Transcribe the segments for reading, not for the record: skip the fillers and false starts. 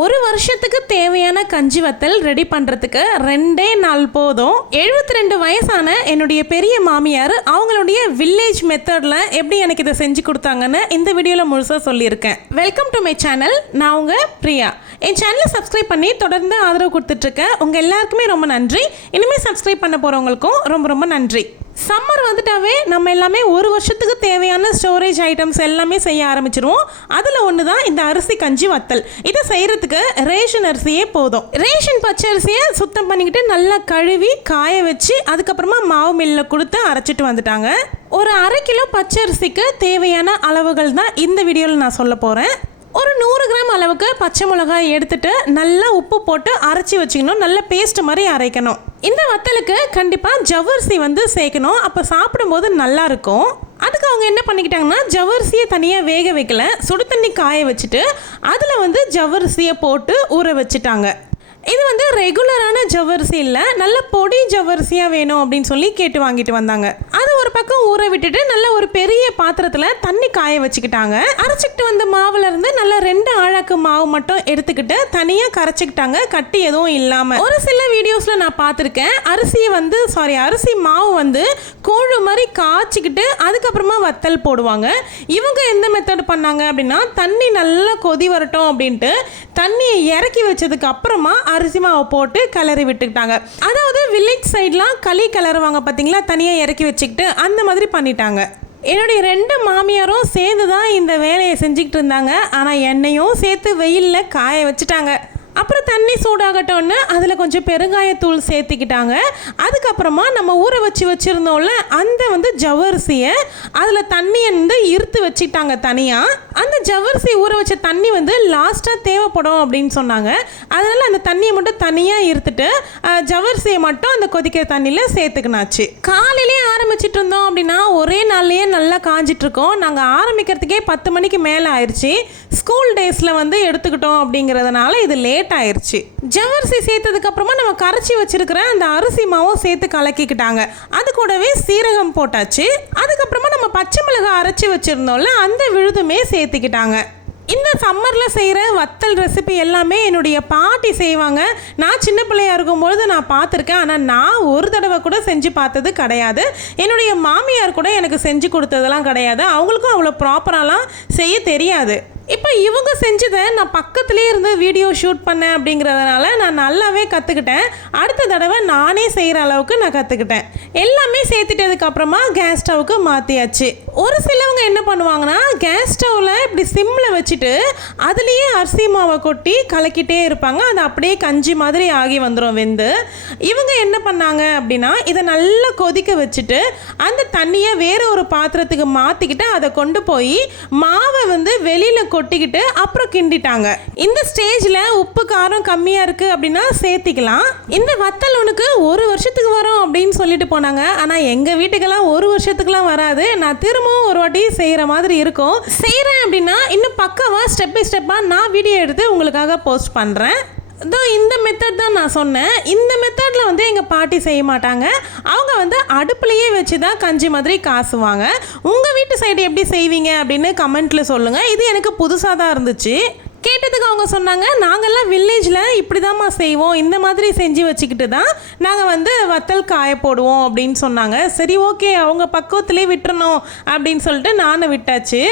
ஒரு வருஷத்துக்கு தேவையான கஞ்சி வத்தல் ரெடி பண்ணுறதுக்கு 2 நாள் போதும். 72 வயசான என்னுடைய பெரிய மாமியார் அவங்களுடைய வில்லேஜ் மெத்தடில் எப்படி எனக்கு இதை செஞ்சு கொடுத்தாங்கன்னு இந்த வீடியோவில் முழுசாக சொல்லியிருக்கேன். Welcome to my channel. நான் உங்கள் பிரியா. என் சேனலை சப்ஸ்கிரைப் பண்ணி தொடர்ந்து ஆதரவு கொடுத்துட்ருக்கேன். உங்கள் எல்லாருக்குமே ரொம்ப நன்றி. இனிமேல் சப்ஸ்கிரைப் பண்ண போகிறவங்களுக்கும் ரொம்ப ரொம்ப நன்றி. சம்மர் வந்துட்டாவே நம்ம எல்லாமே ஒரு வருஷத்துக்கு தேவையான ஸ்டோரேஜ் ஐட்டம்ஸ் எல்லாமே செய்ய ஆரம்பிச்சிருவோம். அதில் ஒன்று தான் இந்த அரிசி கஞ்சி வத்தல். இதை செய்கிறதுக்கு ரேஷன் அரிசியே போதும். ரேஷன் பச்சை அரிசியை சுத்தம் பண்ணிக்கிட்டு நல்லா கழுவி காய வச்சு அதுக்கப்புறமா மாவு மில்லில் கொடுத்து அரைச்சிட்டு வந்துட்டாங்க. ஒரு 1/2 கிலோ பச்சை அரிசிக்கு தேவையான அளவுகள் தான் இந்த வீடியோவில் நான் சொல்ல போகிறேன். ஒரு 100 கிராம் அளவுக்கு பச்சை மிளகாய் எடுத்துட்டு நல்லா உப்பு போட்டு அரைச்சி வச்சுக்கணும். நல்ல பேஸ்ட் மாதிரி அரைக்கணும். இந்த வத்தலுக்கு கண்டிப்பாக ஜவ்வரிசி சேர்க்கணும். அப்போ சாப்பிடும்போது நல்லா இருக்கும். அதுக்கு அவங்க என்ன பண்ணிக்கிட்டாங்கன்னா ஜவ்வரிசியை தனியாக வேக வைக்கல, சுடு தண்ணி காய வச்சுட்டு அதில் ஜவ்வரிசியை போட்டு ஊற வச்சுட்டாங்க. இது ரெகுலரான ஜவ்வரிசி இல்லை, நல்ல பொடி ஜவ்வரிசியாக வேணும் அப்படின்னு சொல்லி கேட்டு வாங்கிட்டு வந்தாங்க. அது ஒரு பக்கம் ஊற விட்டுட்டு நல்ல ஒரு பெரிய பாத்திரத்தில் தண்ணி காய வச்சுக்கிட்டாங்க. அரைச்சிக்கிட்டு வந்த மாவுல இருந்து நல்ல 2 ஆழாக்கு மாவு மட்டும் எடுத்துக்கிட்டு தனியாக கரைச்சிக்கிட்டாங்க, கட்டி எதுவும் இல்லாமல். ஒரு சில வீடியோஸில் நான் பார்த்துருக்கேன், அரிசி மாவு கூழு மாதிரி காய்ச்சிக்கிட்டு அதுக்கப்புறமா வத்தல் போடுவாங்க. இவங்க எந்த மெத்தட் பண்ணாங்க அப்படின்னா, தண்ணி நல்லா கொதி வரட்டும் அப்படின்ட்டு தண்ணியை இறக்கி வச்சதுக்கு அப்புறமா அரிசி மாவை போட்டு கிளறி விட்டுக்கிட்டாங்க. அதாவது வில்லேஜ் சைட்லாம் களி கிளறுவாங்க பார்த்தீங்களா, தனியாக இறக்கி வச்சுக்கிட்டு அந்த மாதிரி பண்ணிட்டாங்க. என்னுடைய 2 மாமியாரும் சேர்ந்து தான் இந்த வேலையை செஞ்சுக்கிட்டு இருந்தாங்க. ஆனால் என்னையும் சேர்த்து வெயிலில் காய வச்சுட்டாங்க. அப்புறம் தண்ணி சூடாகட்டோன்னு அதில் கொஞ்சம் பெருங்காயத்தூள் சேர்த்துக்கிட்டாங்க. அதுக்கப்புறமா நம்ம ஊற வச்சுருந்தோம்ல அந்த ஜவ்வரிசியை அதில் தண்ணியை இருத்து வச்சுக்கிட்டாங்க தனியாக. அந்த ஜவ்வரிசி ஊற வச்ச தண்ணி லாஸ்ட்டாக தேவைப்படும் அப்படின்னு சொன்னாங்க. அதனால் அந்த தண்ணியை மட்டும் தனியாக இருத்துட்டு ஜவ்வரிசியை மட்டும் அந்த கொதிக்கிற தண்ணியில் சேர்த்துக்கினாச்சு. காலையிலே ஆரம்பிச்சிட்டு இருந்தோம் அப்படின்னா ஒரே நாள்லேயே நல்லா காஞ்சிட்ருக்கோம். நாங்கள் ஆரம்பிக்கிறதுக்கே 10 மணிக்கு மேலே ஆயிடுச்சு. ஸ்கூல் டேஸில் எடுத்துக்கிட்டோம் அப்படிங்கிறதுனால இது லேட் ஆயிருச்சு. ஜவ்வரிசி சேர்த்ததுக்கு அப்புறமா நம்ம கரைச்சி வச்சிருக்கிற அந்த அரிசி மாவும் சேர்த்து கலக்கிக்கிட்டாங்க. அது கூடவே சீரகம் போட்டாச்சு. அதுக்கப்புறமா நம்ம பச்சை மிளகாய் அரைச்சி வச்சிருந்தோம்ல அந்த விழுதுமே சேர்த்துக்கிட்டாங்க. இந்த சம்மரில் செய்கிற வத்தல் ரெசிபி எல்லாமே என்னுடைய பாட்டி செய்வாங்க. நான் சின்ன பிள்ளையாக இருக்கும்பொழுது நான் பார்த்துருக்கேன். ஆனால் நான் ஒரு தடவை கூட செஞ்சு பார்த்தது கிடையாது. என்னுடைய மாமியார் கூட எனக்கு செஞ்சு கொடுத்ததெல்லாம் கிடையாது. அவங்களுக்கும் அவ்வளோ ப்ராப்பராலாம் செய்ய தெரியாது. இப்போ இவங்க செஞ்சதை நான் பக்கத்துலேயே இருந்து வீடியோ ஷூட் பண்ணேன் அப்படிங்கிறதுனால நான் நல்லாவே கற்றுக்கிட்டேன். அடுத்த தடவை நானே செய்கிற அளவுக்கு நான் கற்றுக்கிட்டேன். எல்லாமே சேர்த்துட்டதுக்கு அப்புறமா கேஸ் ஸ்டவ்வுக்கு மாற்றியாச்சு. ஒரு சிலவங்க என்ன பண்ணுவாங்கன்னா, கேஸ் ஸ்டவ்வில் இப்படி சிம்மில் வச்சுட்டு அதுலேயே அரிசி மாவை கொட்டி கலக்கிட்டே இருப்பாங்க. அது அப்படியே கஞ்சி மாதிரி ஆகி வந்துடும் வெந்து. இவங்க என்ன பண்ணாங்க அப்படின்னா, இதை நல்லா கொதிக்க வச்சுட்டு அந்த தண்ணியை வேறு ஒரு பாத்திரத்துக்கு மாற்றிக்கிட்டு அதை கொண்டு போய் மாவை வெளியில் கொட்டிக்கிட்டு அப்புறம் கிண்டிட்டாங்க. இந்த ஸ்டேஜில் உப்பு காரம் கம்மியாக இருக்குது அப்படின்னா சேர்த்திக்கலாம். இந்த வத்தல் உனக்கு 1 வருஷத்துக்கு வரும் அப்படின்னு சொல்லிட்டு போனாங்க. ஆனால் எங்கள் வீட்டுக்கெல்லாம் 1 வருஷத்துக்குலாம் வராது. நான் திரும்பவும் ஒரு வாட்டி செய்கிற மாதிரி இருக்கும். செய்கிறேன் அப்படின்னா இன்னும் பக்காவாக ஸ்டெப் பை ஸ்டெப்பாக நான் வீடியோ எடுத்து உங்களுக்காக போஸ்ட் பண்ணுறேன். இந்த மெத்தட் தான் நான் சொன்னேன். இந்த மெத்தடில் எங்கள் பாட்டி செய்ய மாட்டாங்க. அவங்க அடுப்புலையே வச்சு தான் கஞ்சி மாதிரி காசுவாங்க. உங்கள் வீட்டு சைடு எப்படி செய்வீங்க அப்படின்னு கமெண்ட்டில் சொல்லுங்கள். இது எனக்கு புதுசாக தான் இருந்துச்சு. கேட்டதுக்கு அவங்க சொன்னாங்க, நாங்கள்லாம் வில்லேஜில் இப்படி தான்மா செய்வோம், இந்த மாதிரி செஞ்சு வச்சுக்கிட்டு தான் நாங்கள் வத்தல் காய போடுவோம் அப்படின்னு சொன்னாங்க. சரி, ஓகே, அவங்க பக்குவத்திலே விட்டுறணும் அப்படின்னு சொல்லிட்டு நானும் விட்டாச்சு.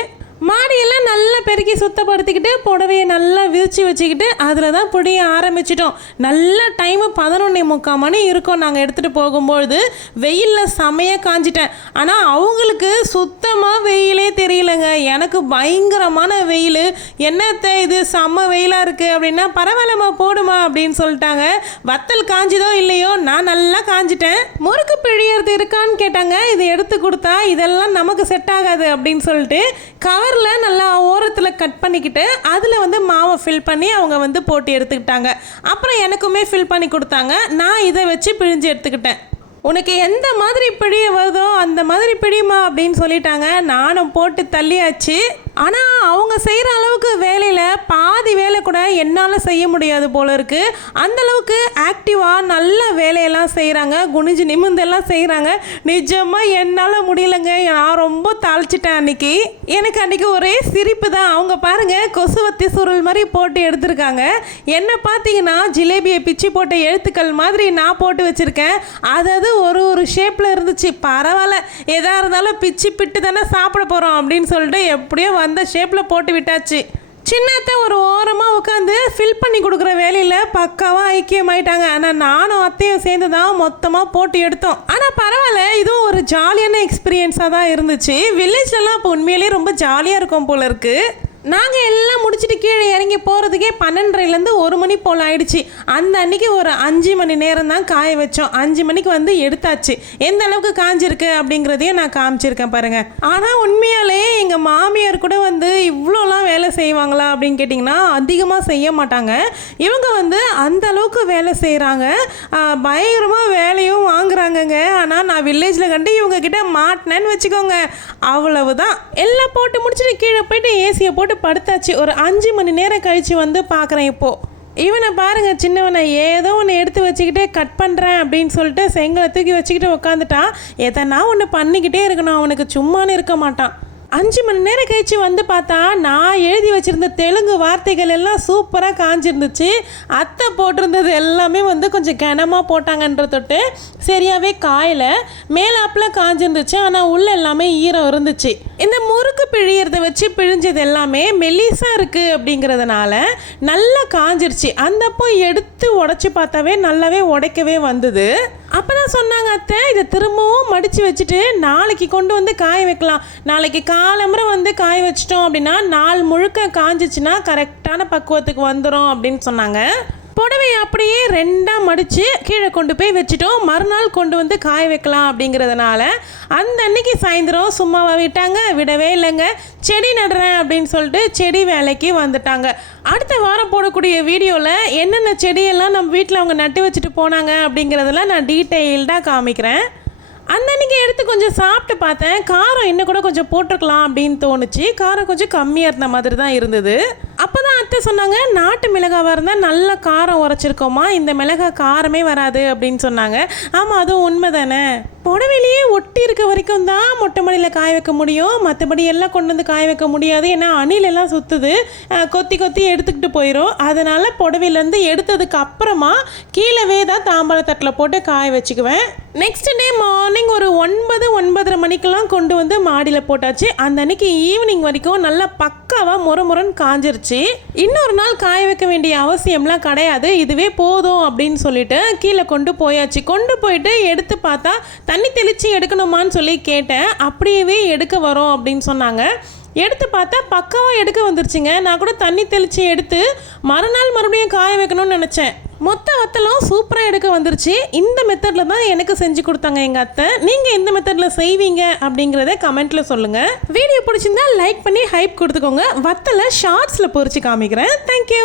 மாடியெல்லாம் நல்லா பெருக்கி சுத்தப்படுத்திக்கிட்டு புடவையை நல்லா விரித்து வச்சுக்கிட்டு அதில் தான் பொடிய ஆரம்பிச்சிட்டோம். நல்ல டைமு 11:45 மணி இருக்கும். நாங்கள் எடுத்துகிட்டு போகும்பொழுது வெயிலில் செமையாக காஞ்சிட்டேன். ஆனால் அவங்களுக்கு சுத்தமாக வெயிலே தெரியலைங்க. எனக்கு பயங்கரமான வெயில். என்னத்த இது செம்ம வெயிலாக இருக்குது அப்படின்னா, பரவாயில்லம்மா போடுமா அப்படின்னு சொல்லிட்டாங்க. வத்தல் காஞ்சிதோ இல்லையோ நான் நல்லா காஞ்சிட்டேன். முறுக்கு பிழியறது இருக்கான்னு கேட்டாங்க. இது எடுத்து கொடுத்தா இதெல்லாம் நமக்கு செட் ஆகாது அப்படின்னு சொல்லிட்டு கவரில் நல்லா ஓரத்தில் கட் பண்ணிக்கிட்டு அதில் மாவை ஃபில் பண்ணி அவங்க போட்டு எடுத்துக்கிட்டாங்க. அப்புறம் எனக்குமே ஃபில் பண்ணி கொடுத்தாங்க. நான் இதை வச்சு பிழிஞ்சு எடுத்துக்கிட்டேன். உனக்கு எந்த மாதிரி பிழிய வருதோ அந்த மாதிரி பிடிமா அப்படின்னு சொல்லிட்டாங்க. நானும் போட்டு தள்ளியாச்சு. ஆனால் அவங்க செய்கிற அளவுக்கு வேலையில் பாதி வேலை கூட என்னால் செய்ய முடியாது போல இருக்குது. அந்தளவுக்கு ஆக்டிவாக நல்ல வேலையெல்லாம் செய்கிறாங்க, குனிஞ்சு நிமிந்தெல்லாம் செய்கிறாங்க. நிஜமாக என்னால் முடியலைங்க, நான் ரொம்ப தாழ்ச்சிட்டேன் அன்றைக்கி. எனக்கு அன்றைக்கி ஒரே சிரிப்பு தான். அவங்க பாருங்கள் கொசுவத்தி சுருள் மாதிரி போட்டு எடுத்திருக்காங்க. என்ன பார்த்தீங்கன்னா ஜிலேபியை பிச்சு போட்ட எழுத்துக்கள் மாதிரி நான் போட்டு வச்சுருக்கேன். அதாவது ஒரு ஷேப்பில் இருந்துச்சு. பரவாயில்ல, எதாக இருந்தாலும் பிச்சு பிட்டு தானே சாப்பிட போகிறோம் அப்படின்னு சொல்லிட்டு எப்படியோ வந்த ஷேப்பில் போட்டு விட்டாச்சு. சின்னத்தை ஒரு ஓரமாக உட்காந்து ஃபில் பண்ணி கொடுக்குற வேலையில் பக்காவாக ஐக்கியமாயிட்டாங்க. ஆனால் நானும் அத்தையும் சேர்ந்து தான் மொத்தமாக போட்டு எடுத்தோம். ஆனால் பரவாயில்ல, இதுவும் ஒரு ஜாலியான எக்ஸ்பீரியன்ஸாக தான் இருந்துச்சு. வில்லேஜ்லலாம் இப்போ உண்மையிலேயே ரொம்ப ஜாலியாக இருக்கும் போல இருக்குது. நாங்கள் எல்லாம் முடிச்சுட்டு கீழே இறங்கி போகிறதுக்கே 12:30லேருந்து 1 மணி போல் ஆயிடுச்சு. அந்த அன்றைக்கி ஒரு 5 மணி நேரம் தான் காய வச்சோம். 5 மணிக்கு வந்து எடுத்தாச்சு. எந்த அளவுக்கு காஞ்சிருக்கு அப்படிங்கிறதையும் நான் காமிச்சிருக்கேன் பாருங்கள். ஆனால் உண்மையாலே எங்கள் மாமியார் கூட வந்து இவ்வளோலாம் வேலை செய்வாங்களா அப்படின்னு கேட்டிங்கன்னா அதிகமாக செய்ய மாட்டாங்க. இவங்க வந்து அந்த அளவுக்கு வேலை செய்கிறாங்க, பயங்கரமாக வேலையும் வாங்குறாங்கங்க. ஆனால் நான் வில்லேஜில் கண்டு இவங்க கிட்ட மாட்டினேன்னு வச்சுக்கோங்க, அவ்வளவுதான். எல்லாம் போட்டு முடிச்சுட்டு கீழே போயிட்டு ஏசியை போட்டு படுத்தாச்சு. ஒரு 5 மணி நேரம் கழித்து வந்து பார்க்குறேன். இப்போது இவனை பாருங்கள், சின்னவனை ஏதோ ஒன்று எடுத்து வச்சுக்கிட்டே கட் பண்ணுறேன் அப்படின்னு சொல்லிட்டு செங்கலை தூக்கி வச்சுக்கிட்டு உட்காந்துட்டான். எதனா ஒன்று பண்ணிக்கிட்டே இருக்கணும், அவனுக்கு சும்மானு இருக்க மாட்டான். 5 மணி நேரம் கழிச்சு வந்து பார்த்தா நான் எழுதி வச்சுருந்த தெலுங்கு வார்த்தைகள் எல்லாம் சூப்பராக காஞ்சிருந்துச்சு. அத்தை போட்டிருந்தது எல்லாமே வந்து கொஞ்சம் கனமாக போட்டாங்கன்ற தொட்டு சரியாகவே காயலை, மேலாப்பில் காஞ்சிருந்துச்சு. ஆனால் உள்ள எல்லாமே ஈரம் இருந்துச்சு. இந்த முறுக்கு பிழியறத வச்சு பிழிஞ்சது எல்லாமே மெல்லிசாக இருக்குது அப்படிங்கிறதுனால நல்லா காஞ்சிருச்சு. அந்தப்போ எடுத்து உடச்சி பார்த்தாவே நல்லாவே உடைக்கவே வந்தது. அப்போ தான் சொன்னாங்க அத்தை, இதை திரும்பவும் மடித்து வச்சுட்டு நாளைக்கு கொண்டு வந்து காய வைக்கலாம். நாளைக்கு காலம்பரை வந்து காய வச்சிட்டோம் அப்படின்னா நாள் முழுக்க காஞ்சிச்சுன்னா கரெக்டான பக்குவத்துக்கு வந்துடும் அப்படின்னு சொன்னாங்க. புடவையை அப்படியே 2ஆக மடித்து கீழே கொண்டு போய் வச்சுட்டோம். மறுநாள் கொண்டு வந்து காய வைக்கலாம் அப்படிங்கிறதுனால அந்த அன்னைக்கு சாயந்தரம் சும்மாவை விடவே இல்லைங்க. செடி நடுறேன் அப்படின்னு சொல்லிட்டு செடி வேலைக்கு வந்துட்டாங்க. அடுத்த வாரம் போடக்கூடிய வீடியோவில் என்னென்ன செடியெல்லாம் நம்ம வீட்டில் அவங்க நட்டு வச்சுட்டு போனாங்க அப்படிங்கிறதெல்லாம் நான் டீட்டெயில்டாக காமிக்கிறேன். அந்த அன்றைக்கி எடுத்து கொஞ்சம் சாப்பிட்டு பார்த்தேன். காரம் இன்னும் கூட கொஞ்சம் போட்டிருக்கலாம் அப்படின்னு தோணுச்சு. காரம் கொஞ்சம் கம்மியாக இருந்த மாதிரி தான் இருந்தது. அப்போ தான் அத்தை சொன்னாங்க, நாட்டு மிளகாவாக இருந்தால் நல்ல காரம் உரைச்சிருக்கோமா, இந்த மிளகாய் காரமே வராது அப்படின்னு சொன்னாங்க. ஆமாம், அதுவும் உண்மை தானே. புடவையிலேயே ஒட்டி இருக்க வரைக்கும் தான் மொட்டை மாடியில் காய வைக்க முடியும், மற்றபடி எல்லாம் கொண்டு வந்து காய வைக்க முடியாது. ஏன்னா அணிலெல்லாம் சுற்றுது, கொத்தி கொத்தி எடுத்துக்கிட்டு போயிடும். அதனால் புடவையிலேருந்து எடுத்ததுக்கு அப்புறமா கீழவே தான் தாம்பாளத்தட்டில் போட்டு காய வச்சுக்குவேன். நெக்ஸ்ட் டே மார்னிங் ஒரு 9-9:30 மணிக்கெல்லாம் கொண்டு வந்து மாடியில் போட்டாச்சு. அந்த அன்னைக்கு ஈவினிங் வரைக்கும் நல்லா பக்காவாக முறன்னு காஞ்சிருச்சு. இன்னொரு நாள் காய வைக்க வேண்டிய அவசியம்லாம் கிடையாது, இதுவே போதும் அப்படின்னு சொல்லிட்டு கீழே கொண்டு போயாச்சு. கொண்டு போயிட்டு எடுத்து பார்த்தா தண்ணி தெளித்து எடுக்கணுமான்னு சொல்லி கேட்டேன். அப்படியே எடுக்க வரோம் அப்படின்னு சொன்னாங்க. எடுத்து பார்த்தா பக்காவாக எடுக்க வந்துருச்சுங்க. நான் கூட தண்ணி தெளித்து எடுத்து மறுநாள் மறுபடியும் காய வைக்கணும்னு நினச்சேன். மொத்த வத்தலும் சூப்பராக எடுக்க வந்துருச்சு. இந்த மெத்தடில் தான் எனக்கு செஞ்சு கொடுத்தாங்க எங்கள் அத்தை. நீங்கள் எந்த மெத்தடில் செய்வீங்க அப்படிங்கிறத கமெண்ட்டில் சொல்லுங்கள். வீடியோ பிடிச்சிருந்தா லைக் பண்ணி ஹைப் கொடுத்துக்கோங்க. வத்தலை ஷார்ட்ஸில் பொறிச்சு காமிக்கிறேன். தேங்க்யூ.